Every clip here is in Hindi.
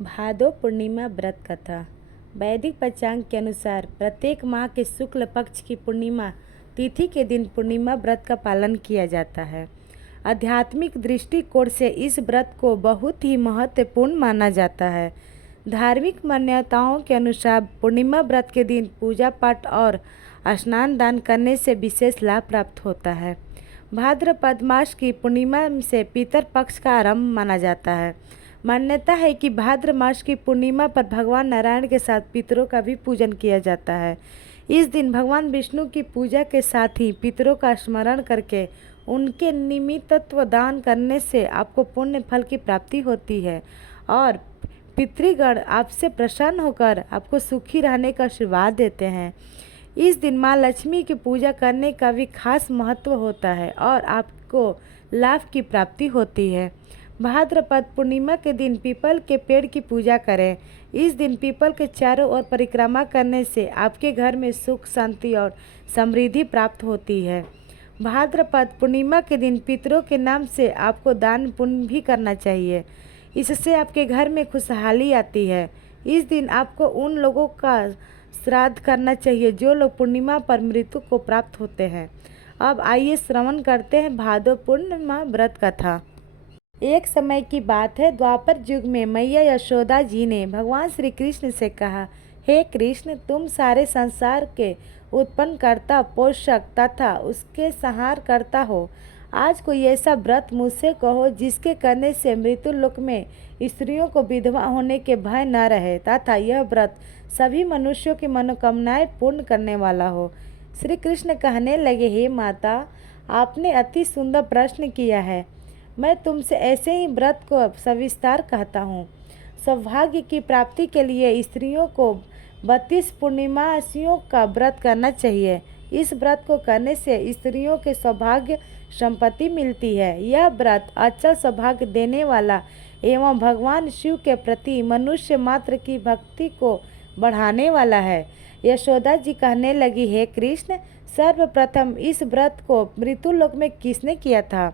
भादो पूर्णिमा व्रत कथा। वैदिक पंचांग के अनुसार प्रत्येक माह के शुक्ल पक्ष की पूर्णिमा तिथि के दिन पूर्णिमा व्रत का पालन किया जाता है। आध्यात्मिक दृष्टिकोण से इस व्रत को बहुत ही महत्वपूर्ण माना जाता है। धार्मिक मान्यताओं के अनुसार पूर्णिमा व्रत के दिन पूजा पाठ और स्नान दान करने से विशेष लाभ प्राप्त होता है। भाद्रपद मास की पूर्णिमा से पितर पक्ष का आरंभ माना जाता है। मान्यता है कि भाद्र मास की पूर्णिमा पर भगवान नारायण के साथ पितरों का भी पूजन किया जाता है। इस दिन भगवान विष्णु की पूजा के साथ ही पितरों का स्मरण करके उनके निमित्तत्व दान करने से आपको पुण्य फल की प्राप्ति होती है और पितृगण आपसे प्रसन्न होकर आपको सुखी रहने का आशीर्वाद देते हैं। इस दिन माँ लक्ष्मी की पूजा करने का भी खास महत्व होता है और आपको लाभ की प्राप्ति होती है। भाद्रपद पूर्णिमा के दिन पीपल के पेड़ की पूजा करें। इस दिन पीपल के चारों ओर परिक्रमा करने से आपके घर में सुख शांति और समृद्धि प्राप्त होती है। भाद्रपद पूर्णिमा के दिन पितरों के नाम से आपको दान पुण्य भी करना चाहिए। इससे आपके घर में खुशहाली आती है। इस दिन आपको उन लोगों का श्राद्ध करना चाहिए जो लोग पूर्णिमा पर मृत्यु को प्राप्त होते हैं। अब आइए श्रवण करते हैं भादो पूर्णिमा व्रत कथा। एक समय की बात है, द्वापर युग में मैया यशोदा जी ने भगवान श्री कृष्ण से कहा, हे कृष्ण, तुम सारे संसार के उत्पन्न करता, पोषक तथा उसके संहार करता हो। आज कोई ऐसा व्रत मुझसे कहो जिसके करने से मृत्यु लोक में स्त्रियों को विधवा होने के भय न रहे तथा यह व्रत सभी मनुष्यों की मनोकामनाएं पूर्ण करने वाला हो। श्री कृष्ण कहने लगे, हे माता, आपने अति सुंदर प्रश्न किया है। मैं तुमसे ऐसे ही व्रत को सविस्तार कहता हूँ। सौभाग्य की प्राप्ति के लिए स्त्रियों को 32 पूर्णिमासियों का व्रत करना चाहिए। इस व्रत को करने से स्त्रियों के सौभाग्य संपत्ति मिलती है। यह व्रत अचल सौभाग्य देने वाला एवं भगवान शिव के प्रति मनुष्य मात्र की भक्ति को बढ़ाने वाला है। यशोदा जी कहने लगी, हे कृष्ण, सर्वप्रथम इस व्रत को मृत्युलोक में किसने किया था?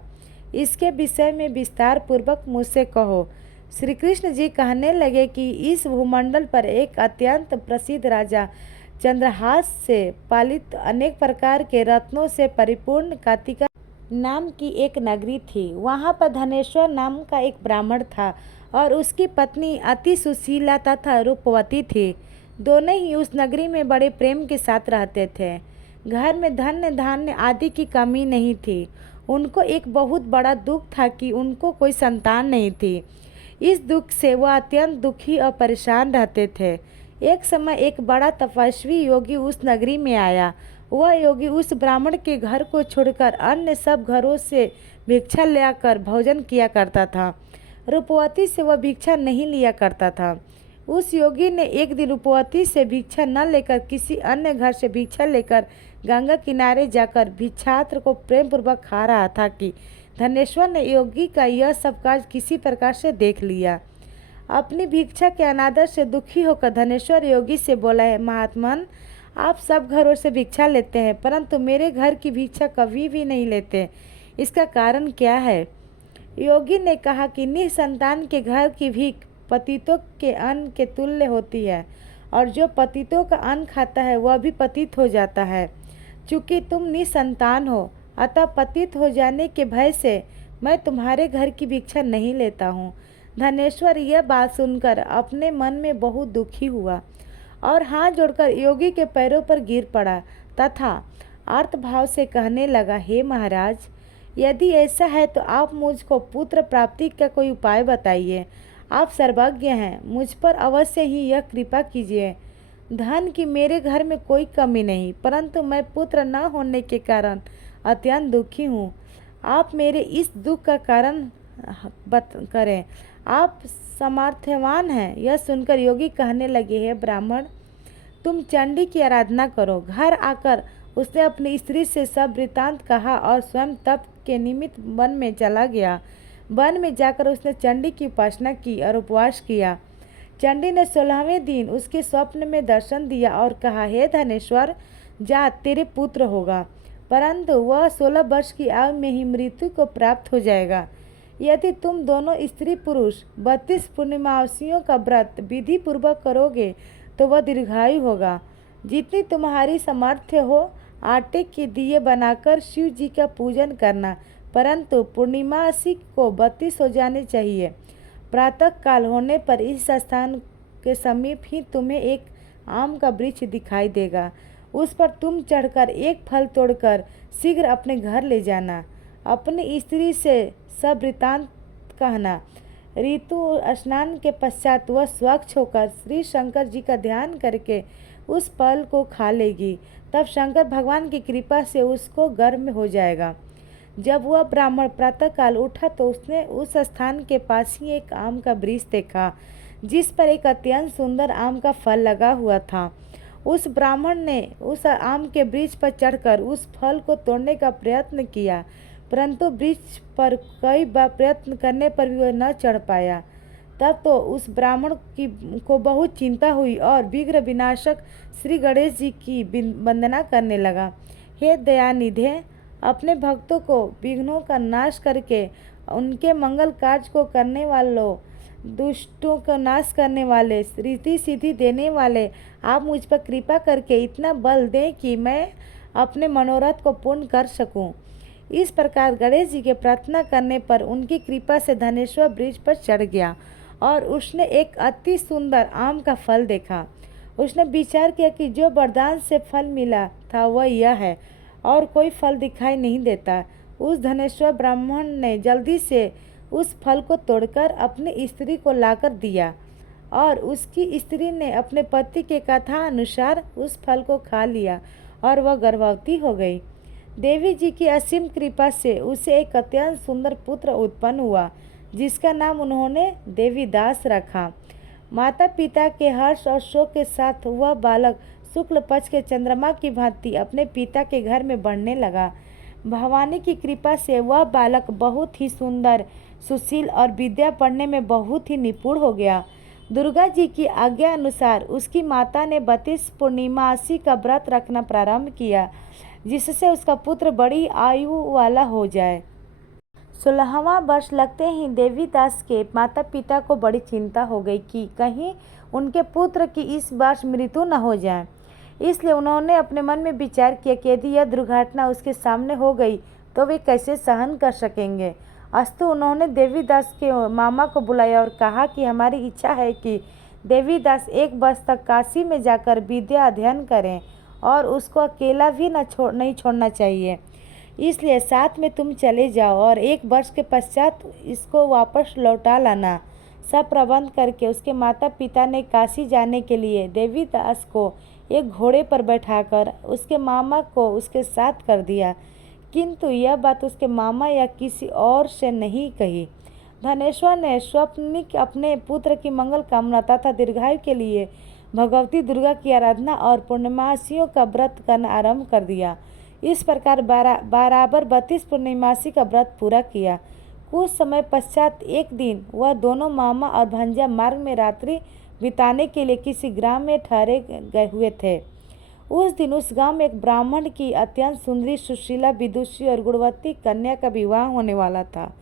इसके विषय में विस्तार पूर्वक मुझसे कहो। श्री कृष्ण जी कहने लगे कि इस भूमंडल पर एक अत्यंत प्रसिद्ध राजा चंद्रहास से पालित अनेक प्रकार के रत्नों से परिपूर्ण कातिका नाम की एक नगरी थी। वहाँ पर धनेश्वर नाम का एक ब्राह्मण था और उसकी पत्नी अति सुशीला तथा रूपवती थी। दोनों ही उस नगरी में बड़े प्रेम के साथ रहते थे। घर में धन्य धान्य आदि की कमी नहीं थी। उनको एक बहुत बड़ा दुख था कि उनको कोई संतान नहीं थी। इस दुख से वह अत्यंत दुखी और परेशान रहते थे। एक समय एक बड़ा तपस्वी योगी उस नगरी में आया। वह योगी उस ब्राह्मण के घर को छोड़कर अन्य सब घरों से भिक्षा लेकर भोजन किया करता था। रूपवती से वह भिक्षा नहीं लिया करता था। उस योगी ने एक दिन रूपवती से भिक्षा न लेकर किसी अन्य घर से भिक्षा लेकर गंगा किनारे जाकर भिक्षात्र को प्रेम पूर्वक खा रहा था कि धनेश्वर ने योगी का यह सब कार्य किसी प्रकार से देख लिया। अपनी भिक्षा के अनादर से दुखी होकर धनेश्वर योगी से बोला, है महात्मन, आप सब घरों से भिक्षा लेते हैं परंतु मेरे घर की भिक्षा कभी भी नहीं लेते, इसका कारण क्या है? योगी ने कहा कि निसंतान के घर की भीख पतितों के अन्न के तुल्य होती है और जो पतितों का अन्न खाता है वह भी पतित हो जाता है। चूँकि तुम निसंतान हो अतः पतित हो जाने के भय से मैं तुम्हारे घर की भिक्षा नहीं लेता हूँ। धनेश्वर यह बात सुनकर अपने मन में बहुत दुखी हुआ और हाथ जोड़कर योगी के पैरों पर गिर पड़ा तथा आर्तभाव से कहने लगा, हे महाराज, यदि ऐसा है तो आप मुझको पुत्र प्राप्ति का कोई उपाय बताइए। आप सर्वज्ञ हैं, मुझ पर अवश्य ही यह कृपा कीजिए। धन की मेरे घर में कोई कमी नहीं परंतु मैं पुत्र न होने के कारण अत्यंत दुखी हूँ। आप मेरे इस दुख का कारण करें। आप सामर्थ्यवान हैं। यह सुनकर योगी कहने लगे, हे ब्राह्मण, तुम चंडी की आराधना करो। घर आकर उसने अपनी स्त्री से सब वृत्तांत कहा और स्वयं तप के निमित्त वन में चला गया। वन में जाकर उसने चंडी की उपासना की और उपवास किया। चंडी ने 16वें दिन उसके स्वप्न में दर्शन दिया और कहा, हे धनेश्वर, जा, तेरे पुत्र होगा, परंतु वह 16 वर्ष की आयु में ही मृत्यु को प्राप्त हो जाएगा। यदि तुम दोनों स्त्री पुरुष 32 पूर्णिमासियों का व्रत विधि पूर्वक करोगे तो वह दीर्घायु होगा। जितनी तुम्हारी सामर्थ्य हो आटे के दिए बनाकर शिव जी का पूजन करना, परंतु पूर्णिमासी को 32 हो जाने चाहिए। प्रातः काल होने पर इस स्थान के समीप ही तुम्हें एक आम का वृक्ष दिखाई देगा। उस पर तुम चढ़कर एक फल तोड़कर शीघ्र अपने घर ले जाना। अपनी स्त्री से सब वृतांत कहना। ऋतु स्नान के पश्चात वह स्वच्छ होकर श्री शंकर जी का ध्यान करके उस फल को खा लेगी। तब शंकर भगवान की कृपा से उसको गर्भ हो जाएगा। जब वह ब्राह्मण प्रातःकाल उठा तो उसने उस स्थान के पास ही एक आम का वृक्ष देखा जिस पर एक अत्यंत सुंदर आम का फल लगा हुआ था। उस ब्राह्मण ने उस आम के वृक्ष पर चढ़कर उस फल को तोड़ने का प्रयत्न किया, परंतु वृक्ष पर कई बार प्रयत्न करने पर भी वह न चढ़ पाया। तब तो उस ब्राह्मण को बहुत चिंता हुई और विघ्न विनाशक श्री गणेश जी की वंदना करने लगा। हे दयानिधे, अपने भक्तों को विघ्नों का नाश करके उनके मंगल कार्य को करने वालों, दुष्टों का नाश करने वाले, रिद्धि सिद्धि देने वाले, आप मुझ पर कृपा करके इतना बल दें कि मैं अपने मनोरथ को पूर्ण कर सकूं। इस प्रकार गणेश जी के प्रार्थना करने पर उनकी कृपा से धनेश्वर वृक्ष पर चढ़ गया और उसने एक अति सुंदर आम का फल देखा। उसने विचार किया कि जो वरदान से फल मिला था वह यह है और कोई फल दिखाई नहीं देता। उस धनेश्वर ब्राह्मण ने जल्दी से उस फल को तोड़कर अपनी स्त्री को लाकर दिया और उसकी स्त्री ने अपने पति के कथा अनुसार उस फल को खा लिया और वह गर्भवती हो गई। देवी जी की असीम कृपा से उसे एक अत्यंत सुंदर पुत्र उत्पन्न हुआ जिसका नाम उन्होंने देवीदास रखा। माता पिता के हर्ष और शोक के साथ वह बालक शुक्ल पक्ष के चंद्रमा की भांति अपने पिता के घर में बढ़ने लगा। भवानी की कृपा से वह बालक बहुत ही सुंदर, सुशील और विद्या पढ़ने में बहुत ही निपुण हो गया। दुर्गा जी की आज्ञा अनुसार उसकी माता ने 32 पूर्णिमासी का व्रत रखना प्रारंभ किया जिससे उसका पुत्र बड़ी आयु वाला हो जाए। 16वां वर्ष लगते ही देवीदास के माता पिता को बड़ी चिंता हो गई कि कहीं उनके पुत्र की इस वर्ष मृत्यु न हो जाए। इसलिए उन्होंने अपने मन में विचार किया कि यदि यह दुर्घटना उसके सामने हो गई तो वे कैसे सहन कर सकेंगे। अस्तु उन्होंने देवीदास के मामा को बुलाया और कहा कि हमारी इच्छा है कि देवीदास एक वर्ष तक काशी में जाकर विद्या अध्ययन करें और उसको अकेला भी नहीं छोड़ना चाहिए। इसलिए साथ में तुम चले जाओ और एक वर्ष के पश्चात इसको वापस लौटा लाना। सब प्रबंध करके उसके माता पिता ने काशी जाने के लिए देवीदास को एक घोड़े पर बैठाकर उसके मामा को उसके साथ कर दिया, किंतु यह बात उसके मामा या किसी और से नहीं कही। धनेश्वर ने स्वप्निक अपने पुत्र की मंगल कामना तथा दीर्घायु के लिए भगवती दुर्गा की आराधना और पूर्णिमासियों का व्रत करना आरंभ कर दिया। इस प्रकार बराबर 32 पूर्णिमासी का व्रत पूरा किया। कुछ समय पश्चात एक दिन वह दोनों मामा और भांजा मार्ग में रात्रि बिताने के लिए किसी ग्राम में ठहरे गए हुए थे। उस दिन उस गांव में एक ब्राह्मण की अत्यंत सुंदरी, सुशीला, विदुषी और गुणवती कन्या का विवाह होने वाला था।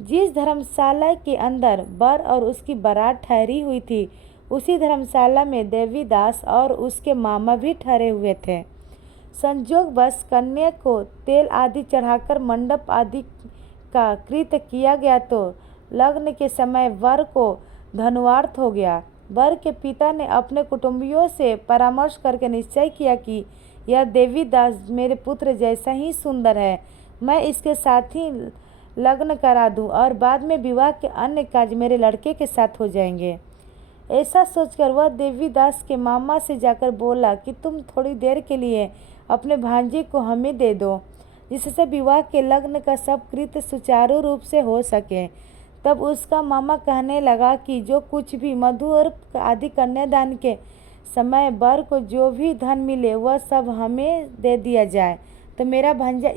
जिस धर्मशाला के अंदर वर और उसकी बारात ठहरी हुई थी उसी धर्मशाला में देवीदास और उसके मामा भी ठहरे हुए थे। संयोगवश कन्या को तेल आदि चढ़ाकर मंडप आदि का कृत्य किया गया तो लग्न के समय वर को धनुवार्थ हो गया। वर के पिता ने अपने कुटुंबियों से परामर्श करके निश्चय किया कि यह देवीदास मेरे पुत्र जैसा ही सुंदर है, मैं इसके साथ ही लग्न करा दूं और बाद में विवाह के अन्य कार्य मेरे लड़के के साथ हो जाएंगे। ऐसा सोचकर वह देवीदास के मामा से जाकर बोला कि तुम थोड़ी देर के लिए अपने भांजे को हमें दे दो जिससे विवाह के लग्न का सब कृत्य सुचारू रूप से हो सके। तब उसका मामा कहने लगा कि जो कुछ भी मधु और आदि कन्यादान के समय वर को जो भी धन मिले वह सब हमें दे दिया जाए तो मेरा भांजा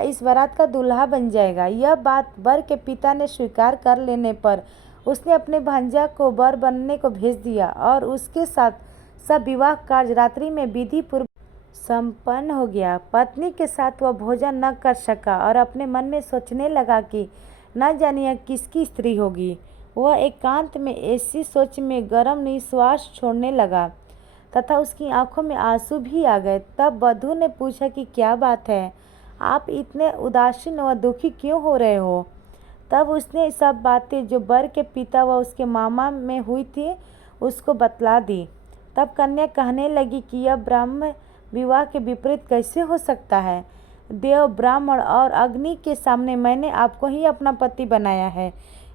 इस बारात का दूल्हा बन जाएगा। यह बात वर के पिता ने स्वीकार कर लेने पर उसने अपने भांजा को वर बनने को भेज दिया और उसके साथ सब विवाह कार्य रात्रि में विधि पूर्वक संपन्न हो गया। पत्नी के साथ वह भोजन न कर सका और अपने मन में सोचने लगा कि न जाने यह किसकी स्त्री होगी। वह एकांत में ऐसी सोच में गरम निश्वास छोड़ने लगा तथा उसकी आंखों में आंसू भी आ गए। तब वधू ने पूछा कि क्या बात है, आप इतने उदासीन व दुखी क्यों हो रहे हो। तब उसने सब बातें जो वर के पिता व उसके मामा में हुई थी उसको बतला दी। तब कन्या कहने लगी कि यह ब्राह्मण विवाह के विपरीत कैसे हो सकता है। देव, ब्राह्मण और अग्नि के सामने मैंने आपको ही अपना पति बनाया है,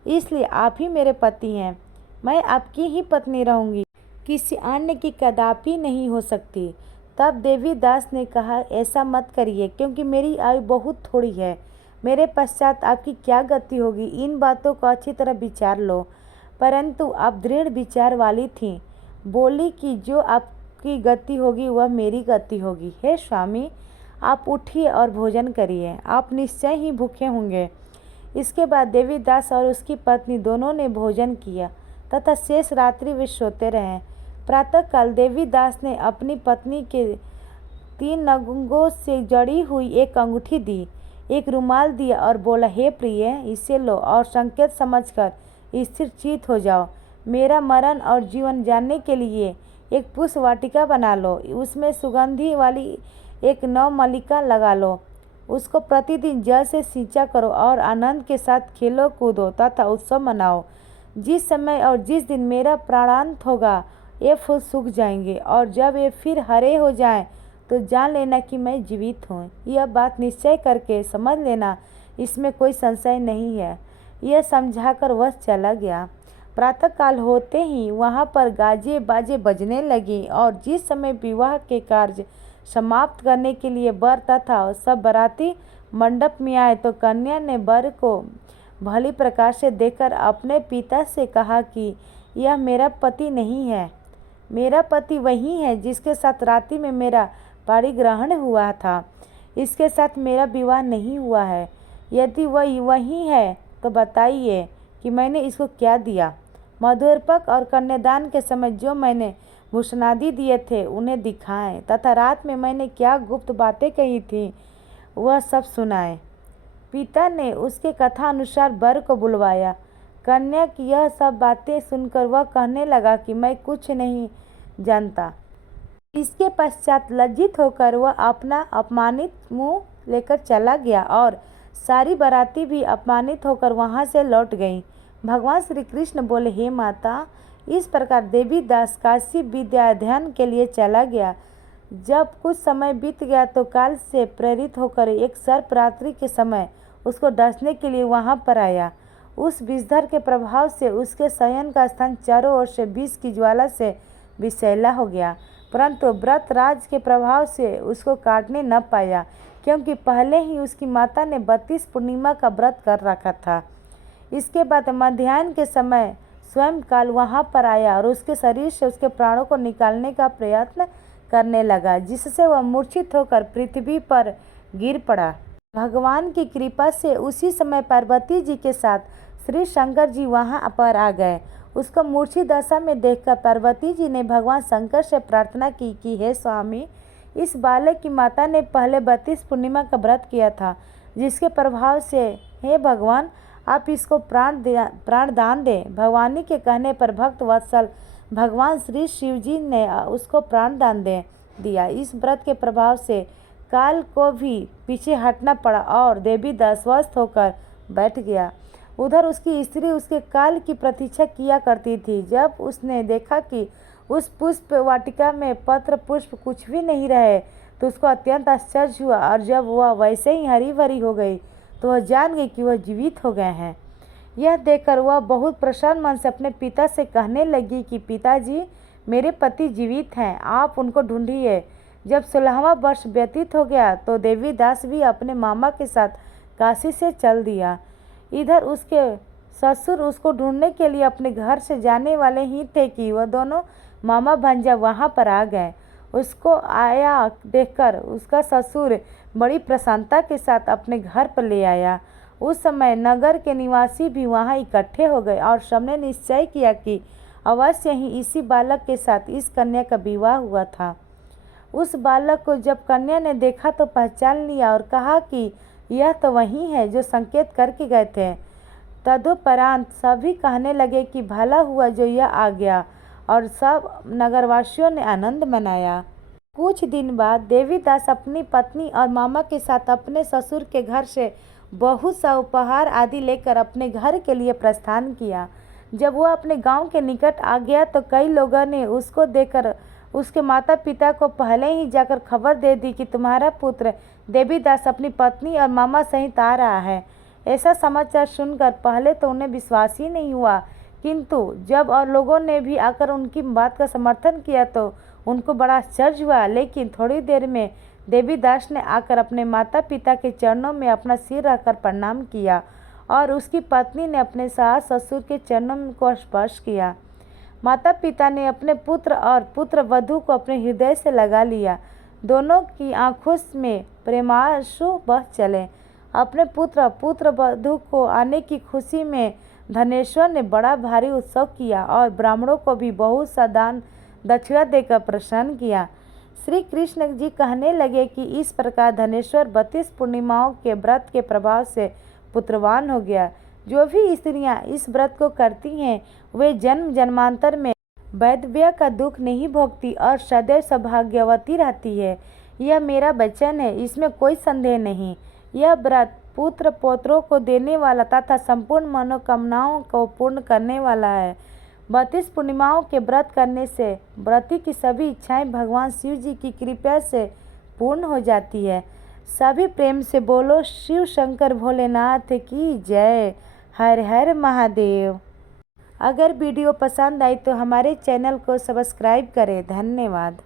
इसलिए आप ही मेरे पति हैं। मैं आपकी ही पत्नी रहूंगी, किसी अन्य की कदापि नहीं हो सकती। तब देवी दास ने कहा, ऐसा मत करिए, क्योंकि मेरी आयु बहुत थोड़ी है। मेरे पश्चात आपकी क्या गति होगी, इन बातों को अच्छी तरह विचार लो। परंतु आप दृढ़ विचार वाली थीं। बोली कि जो आपकी गति होगी वह मेरी गति होगी। हे स्वामी, आप उठिए और भोजन करिए, आप निश्चय ही भूखे होंगे। इसके बाद देवी दास और उसकी पत्नी दोनों ने भोजन किया तथा शेष रात्रि वे सोते रहे। प्रातःकाल देवी दास ने अपनी पत्नी के 3 नगों से जड़ी हुई एक अंगूठी दी, एक रुमाल दिया और बोला, हे प्रिय, इसे लो और संकेत समझकर स्थिर चित्त हो जाओ। मेरा मरण और जीवन जानने के लिए एक पुष्प वाटिका बना लो, उसमें सुगंधी वाली एक नवमल्लिका लगा लो। उसको प्रतिदिन जल से सिंचा करो और आनंद के साथ खेलो कूदो तथा उत्सव मनाओ। जिस समय और जिस दिन मेरा प्राणांत होगा ये फूल सूख जाएंगे और जब ये फिर हरे हो जाएं तो जान लेना कि मैं जीवित हूँ। यह बात निश्चय करके समझ लेना, इसमें कोई संशय नहीं है। यह समझाकर वह चला गया। प्रातःकाल होते ही वहाँ पर गाजे बाजे बजने लगी और जिस समय विवाह के कार्य समाप्त करने के लिए वर तथा सब बाराती मंडप में आए तो कन्या ने वर को भली प्रकार से देखकर अपने पिता से कहा कि यह मेरा पति नहीं है, मेरा पति वही है जिसके साथ रात्रि में मेरा पाणिग्रहण हुआ था। इसके साथ मेरा विवाह नहीं हुआ है। यदि वह वही है तो बताइए कि मैंने इसको क्या दिया। मधुरपक और कन्यादान के समय जो मैंने भूषणादि दिए थे उन्हें दिखाएं तथा रात में मैंने क्या गुप्त बातें कही थी वह सब सुनाएं। पिता ने उसके कथा अनुसार वर को बुलवाया। कन्या की यह सब बातें सुनकर वह कहने लगा कि मैं कुछ नहीं जानता। इसके पश्चात लज्जित होकर वह अपना अपमानित मुंह लेकर चला गया और सारी बाराती भी अपमानित होकर वहां से लौट गई। भगवान श्री कृष्ण बोले, हे माता, इस प्रकार देवी दास काशी विद्या अध्ययन के लिए चला गया। जब कुछ समय बीत गया तो काल से प्रेरित होकर एक सर्प रात्रि के समय उसको डसने के लिए वहां पर आया। उस विषधर के प्रभाव से उसके शयन का स्थान चारों ओर से विष की ज्वाला से विषैला हो गया, परंतु व्रत राज के प्रभाव से उसको काटने न पाया, क्योंकि पहले ही उसकी माता ने 32 पूर्णिमा का व्रत कर रखा था। इसके बाद मध्याह्न के समय स्वयं काल वहाँ पर आया और उसके शरीर से उसके प्राणों को निकालने का प्रयत्न करने लगा, जिससे वह मूर्छित होकर पृथ्वी पर गिर पड़ा। भगवान की कृपा से उसी समय पार्वती जी के साथ श्री शंकर जी वहाँ पर आ गए। उसको मूर्छित दशा में देखकर पार्वती जी ने भगवान शंकर से प्रार्थना की कि हे स्वामी, इस बालक की माता ने पहले 32 पूर्णिमा का व्रत किया था, जिसके प्रभाव से हे भगवान आप इसको प्राण दान दें। भगवानी के कहने पर भक्त वत्सल भगवान श्री शिव जी ने उसको प्राण दान दे दिया। इस व्रत के प्रभाव से काल को भी पीछे हटना पड़ा और देवी दास स्वस्थ होकर बैठ गया। उधर उसकी स्त्री उसके काल की प्रतीक्षा किया करती थी। जब उसने देखा कि उस पुष्प वाटिका में पत्र पुष्प कुछ भी नहीं रहे तो उसको अत्यंत आश्चर्य हुआ, और जब वह वैसे ही हरी भरी हो गई तो वह जान गई कि वह जीवित हो गए हैं। यह देखकर वह बहुत प्रसन्न मन से अपने पिता से कहने लगी कि पिताजी, मेरे पति जीवित हैं, आप उनको ढूंढिए। जब 16वां वर्ष व्यतीत हो गया तो देवी दास भी अपने मामा के साथ काशी से चल दिया। इधर उसके ससुर उसको ढूंढने के लिए अपने घर से जाने वाले ही थे कि वह दोनों मामा भांजा वहाँ पर आ गए। उसको आया देखकर उसका ससुर बड़ी प्रसन्नता के साथ अपने घर पर ले आया। उस समय नगर के निवासी भी वहाँ इकट्ठे हो गए और सबने निश्चय किया कि अवश्य ही इसी बालक के साथ इस कन्या का विवाह हुआ था। उस बालक को जब कन्या ने देखा तो पहचान लिया और कहा कि यह तो वही है जो संकेत करके गए थे। तदुपरांत सभी कहने लगे कि भला हुआ जो यह आ गया, और सब नगरवासियों ने आनंद मनाया। कुछ दिन बाद देवीदास अपनी पत्नी और मामा के साथ अपने ससुर के घर से बहुत सा उपहार आदि लेकर अपने घर के लिए प्रस्थान किया। जब वह अपने गांव के निकट आ गया तो कई लोगों ने उसको देखकर उसके माता पिता को पहले ही जाकर खबर दे दी कि तुम्हारा पुत्र देवीदास अपनी पत्नी और मामा सहित आ रहा है। ऐसा समाचार सुनकर पहले तो उन्हें विश्वास ही नहीं हुआ, किंतु जब और लोगों ने भी आकर उनकी बात का समर्थन किया तो उनको बड़ा आश्चर्य हुआ। लेकिन थोड़ी देर में देवीदास ने आकर अपने माता पिता के चरणों में अपना सिर रखकर प्रणाम किया और उसकी पत्नी ने अपने सास ससुर के चरणों को स्पर्श किया। माता पिता ने अपने पुत्र और पुत्र वधू को अपने हृदय से लगा लिया। दोनों की आंखों में प्रेमाश्रु बह चले। अपने पुत्र वधू को आने की खुशी में धनेश्वर ने बड़ा भारी उत्सव किया और ब्राह्मणों को भी बहुत सा दान दक्षिणा देकर प्रसन्न किया। श्री कृष्ण जी कहने लगे कि इस प्रकार धनेश्वर 32 पूर्णिमाओं के व्रत के प्रभाव से पुत्रवान हो गया। जो भी स्त्रियां इस व्रत को करती हैं वे जन्म जन्मांतर में वैधव्य का दुख नहीं भोगती और सदैव सौभाग्यवती रहती है। यह मेरा वचन है, इसमें कोई संदेह नहीं। यह व्रत पुत्र पौत्रों को देने वाला तथा संपूर्ण मनोकामनाओं को पूर्ण करने वाला है। 32 पूर्णिमाओं के व्रत करने से व्रती की सभी इच्छाएं भगवान शिव जी की कृपा से पूर्ण हो जाती है। सभी प्रेम से बोलो शिव शंकर भोलेनाथ की जय। हर हर महादेव। अगर वीडियो पसंद आई तो हमारे चैनल को सब्सक्राइब करें। धन्यवाद।